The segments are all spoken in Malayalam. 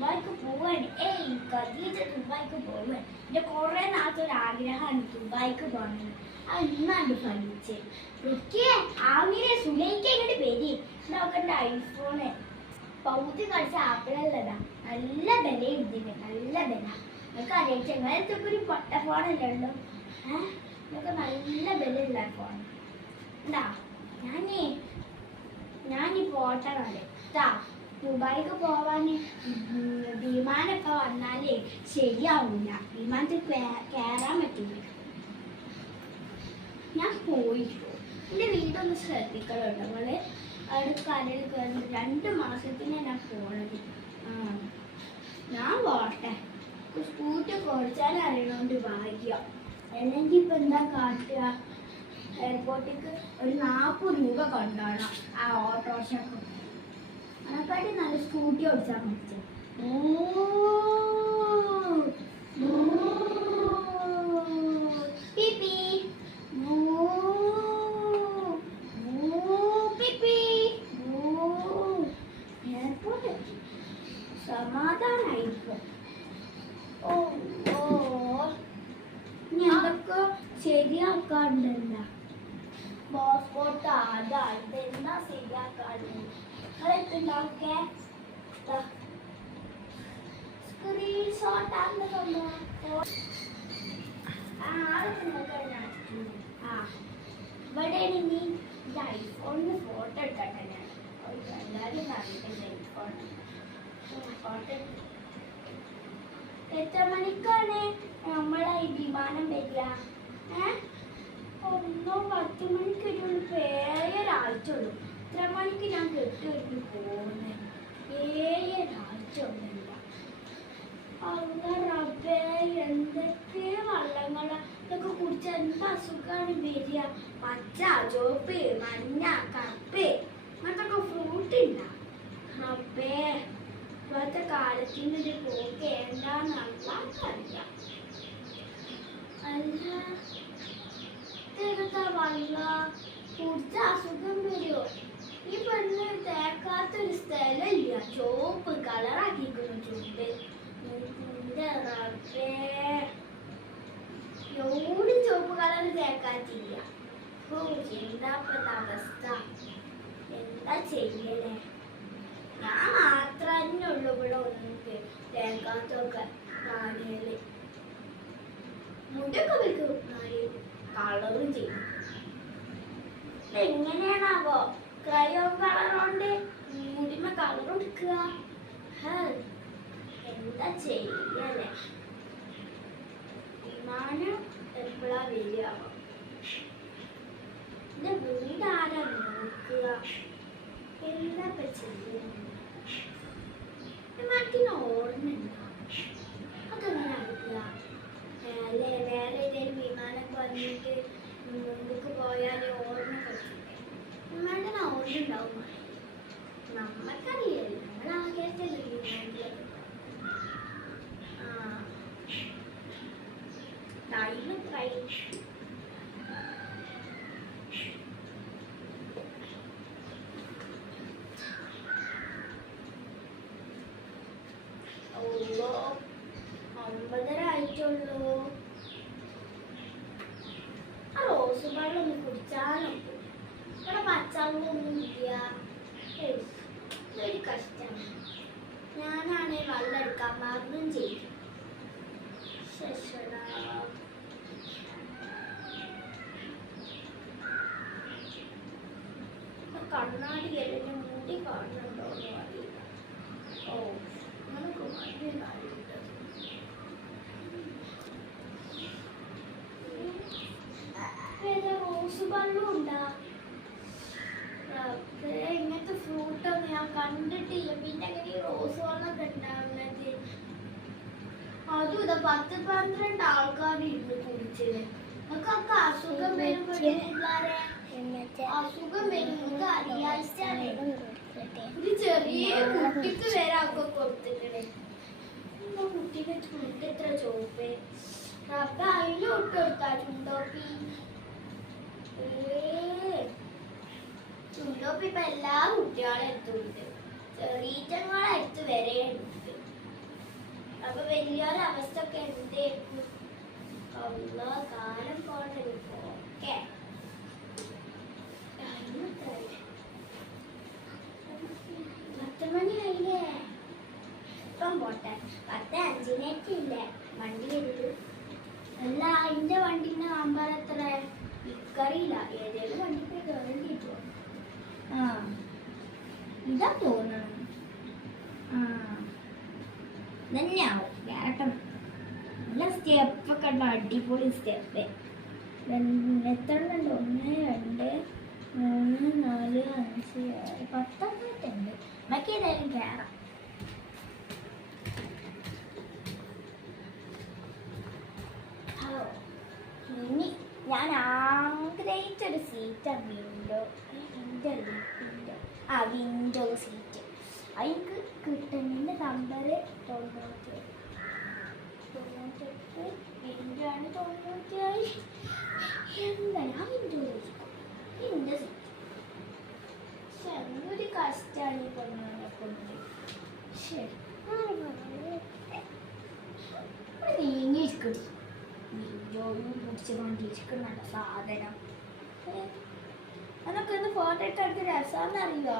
ദുബായിക്ക് പോവാണ്. ഖദീജ ദുബായിക്ക് പോവാണ്. എൻ്റെ കുറേ നാളത്തെ ഒരു ആഗ്രഹമാണ് ദുബായിക്ക് പോകണമെന്ന്. അത് ഇന്നാണ്ട് ഫലിച്ച്. ആമിനെ സുലൈക്ക ഇങ്ങോട്ട് വരി നോക്കണ്ട. ഐഫോണ് പൗതി കളിച്ച ആപ്പിളല്ലതാ. നല്ല വില ഇതിന്, നല്ല വില. നിങ്ങൾക്ക് അറിയാം ചെങ്ങാലത്തൊക്കെ ഒരു പൊട്ട ഫോണല്ലേ ഉള്ളൂ. നിങ്ങൾക്ക് നല്ല വിലയുള്ള ഫോൺ ഉണ്ടാ. ഞാനീ പോട്ടെ കേട്ടാ. ദുബായിക്ക് പോവാൻ വിമാനമൊക്കെ വന്നാലേ ശരിയാവില്ല. വിമാനത്തിൽ കയറാൻ പറ്റില്ല. ഞാൻ പോയിട്ടു. എൻ്റെ വീടൊന്ന് ശ്രദ്ധിക്കലുണ്ട് നമ്മള്. അവിടെ കരയിൽ കയറുന്ന 2 മാസത്തിന് ഞാൻ പോണത്. ഞാൻ പോട്ടെ. സ്കൂട്ടി ഓടിച്ചാൽ അറിയണോണ്ട് ഭാഗ്യം. അല്ലെങ്കിൽ ഇപ്പം എന്താ കാട്ടുക? എയർപോർട്ടിക്ക് ഒരു 40 രൂപ കൊണ്ടുപോകണം ആ ഓട്ടോറിക്ഷക്ക്. അതിനെക്കാട്ടി നല്ല സ്കൂട്ടി ഓടിച്ചാൽ പറ്റും. സമാധാനായിരിക്കും. ഇനി അതൊക്കെ ശരിയാക്കാണ്ടല്ല. പാസ്പോർട്ട് ആധാർ ഇതെന്താ ശരിയാക്കാണ്ട് നിങ്ങളെത്തുണ്ടാക്കെ സ്ക്രീൻഷോട്ട് ഇവിടെ ഇനി ഇത് ഐഫോണിന് ഫോട്ടോ എടുക്കട്ടെ. ഞാൻ എല്ലാവരും പറഞ്ഞിട്ടുണ്ട് ഐഫോൺ ഫോട്ടോ. എത്ര മണിക്കാണ് നമ്മളെ ഈ വിമാനം വരിക? 10 മണിക്ക് വരുള്ളൂ. ഒരാഴ്ച ഉള്ളൂ. എത്ര മണിക്ക് ഞാൻ കെട്ടുവരുന്നു പോകുന്നത്? 7 ഉള്ളില്ല. റബ്ബേ, എന്തൊക്കെ വള്ളങ്ങളാ ഇതൊക്കെ കുടിച്ച എന്ത് അസുഖമാണ് വരിക? പച്ച, ചുവപ്പ്, മഞ്ഞ, കറുപ്പ് അങ്ങനത്തൊക്കെ ഫ്രൂട്ട് ഇല്ല. റബ്ബേ, ഇപ്പോഴത്തെ കാലത്തിൻ്റെ ഒരു പോക്ക് എന്താന്ന് അറിയാം. അല്ല ഇതൊക്കെ വള്ള കുടിച്ച അസുഖം വരുമോ? ഈ പെണ്ണ് തേക്കാത്തൊരു സ്ഥലമില്ല. ചുവപ്പ് കളറാക്കിക്കുന്നു ചുണ്ട്. എവിടെ ചുവപ്പ് കളർ തേക്കാത്തില്ല. എന്താ ഇപ്പത്തെ അവസ്ഥ? എന്താ ചെയ്യലേ? ഞാൻ മാത്രമേ ഉള്ളൂ ഇവിടെ ഒന്നും തേക്കാത്തൊക്കെ. നാടികള് മുടിയൊക്കെ വെക്കും, കളറും ചെയ്യും. എങ്ങനെയാണാവോ ക്രയോൺ കളർ കൊണ്ട് മുടിമ കളർ കൊടുക്കുക? എന്താ ചെയ്യല്ലേ? വിമാനം എപ്പോഴാ വരികയാവോ? എന്റെ വീടാരാ നോക്കുക? എന്താ ചെയ്യുന്നത്? വിമാനത്തിന് ഓർമ്മയുണ്ടോ? അതെങ്ങനെ അറിയുക? അല്ലേ വേറെ ഏതെങ്കിലും വിമാനമൊക്കെ വന്നിട്ട് മുമ്പ് പോയാൽ ഓർമ്മ പറ്റില്ലേ? വിമാനത്തിന് ഓർമ്മ ഉണ്ടാവും. നമ്മൾക്കറിയില്ല, നമ്മൾ ആകെയല്ലേ വിമാനത്തിലേക്ക്. ഓ 9:30 ആയിട്ടുള്ളൂ. ആ റോസ് വെള്ളമൊന്ന് കുടിച്ചാലൊക്കെ. ഇവിടെ പച്ചവെള്ളമൊന്നും ഇല്ല. ഇതൊരു കഷ്ടമാണ്. ഞാനാണെ വെള്ളം എടുക്കാൻ മറന്നും ചെയ്യും. കണ്ണാടി എല്ലാം മുടി കാണുന്നുണ്ടോ എന്ന് അറിയില്ല. നമുക്ക് റോസ് വെള്ളം ഉണ്ടാ? ഇങ്ങനത്തെ ഫ്രൂട്ടൊന്നും ഞാൻ കണ്ടിട്ടില്ല. പിന്നെ എങ്ങനെ ഈ റോസ് വെള്ളമൊക്കെ ഉണ്ടാവുന്നത്? അതും ഇതാ 10-12 ആൾക്കാർ ഇരുന്ന് കുടിച്ചത്. നമുക്കൊക്കെ അസുഖം വരും. അസുഖം വരും. നമുക്ക് അറിയാഴ്ചയാണ്. ഒരു ചെറിയ കുട്ടിക്ക് വരെ ഒക്കെ കൊടുത്തിട്ടുണ്ട്. കുട്ടിക്ക് ചുണ്ട് എത്ര ചോപ്പ്. അപ്പൊ അതിലും ഇട്ട് കൊടുത്താ ചുണ്ടോപ്പി. ചുണ്ടോപ്പി ഇപ്പൊ എല്ലാ കുട്ടികളും എടുത്തുണ്ട്. ചെറിയങ്ങളെ അടുത്ത് വരെ ഉണ്ട്. അപ്പൊ വലിയൊരു അവസ്ഥ ഒക്കെ എന്തായിരിക്കും? അള്ളാ, കാലം പോട്ടെ ഓക്കെ. 10 മണിയായില്ലേ? ഇപ്പം പോട്ടെ. 10:05 വണ്ടി വരുത്. അല്ല, അതിന്റെ വണ്ടിന്റെ നമ്പർ എത്ര? ഇക്കറിയില്ല. ഏതേലും വണ്ടിക്ക് കയറിട്ടോ. ആ, ഇതാ തോന്നണം. ആ, തന്നെയാവും കേട്ടം. നല്ല സ്റ്റെപ്പൊക്കെ ഉണ്ട്, അടിപൊളി സ്റ്റെപ്പ്. എത്ര ഉണ്ട്? 1, 2, 3, 4, 5, 6, 10 ഉണ്ട്. ബാക്കി ഏതായാലും കയറാം. ഇനി ഞാൻ ആഗ്രഹിച്ചൊരു സീറ്റാണ് വിൻഡോ. Window seat. അതിക്ക് കിട്ടുന്നതിൻ്റെ നമ്പർ 98. വിൻഡോ ആണ് 97. എന്താ വിൻഡോ എൻ്റെ സീറ്റ്? പക്ഷെ എന്തൊരു കഷ്ടമാണ് ഈ പൊണ്ണെ കൊണ്ട്. ശരി, നീങ്ങിയിരിക്കടി. വിൻഡോയും പിടിച്ച് കൊണ്ടിരിക്കുന്നുണ്ട് സാധനം. അതൊക്കെ ഒന്ന് ഫോട്ടോ ഇട്ടെടുത്ത് രസമാണെന്നറിയോ?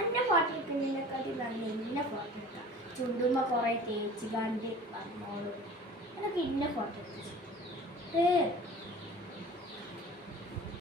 എൻ്റെ ഫോട്ടോ എടുക്കുന്നതിനെക്കാട്ടി നല്ല ഇന്ന ഫോട്ടോ എടുക്കാം. ചുണ്ടുമ്പോൾ കുറേ തേച്ച് കണ്ട് വന്നോളൂ. അതൊക്കെ ഇന്ന ഫോട്ടോ എടുത്തു.